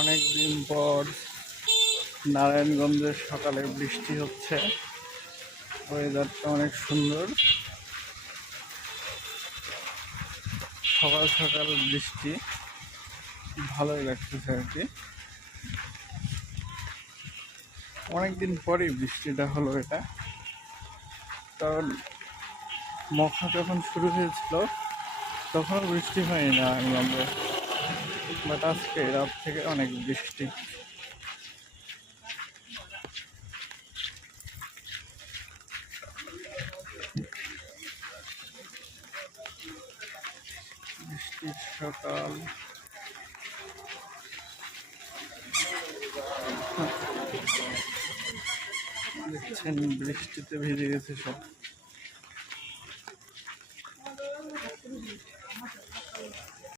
অনেক দিন পর নারায়ণগঞ্জের সকালে বৃষ্টি হচ্ছে। ওয়েদারটা অনেক সুন্দর। সকাল সকাল বৃষ্টি ভালোই লাগতেছে আর কি। অনেকদিন পরেই বৃষ্টিটা হলো এটা, কারণ মখা যখন শুরু হয়েছিল তখন বৃষ্টি হয়নি নারায়ণগঞ্জে, বাট আজকে রাত থেকে অনেক বৃষ্টি। বৃষ্টির সকাল, দেখছেন বৃষ্টিতে ভিজে গেছে সব।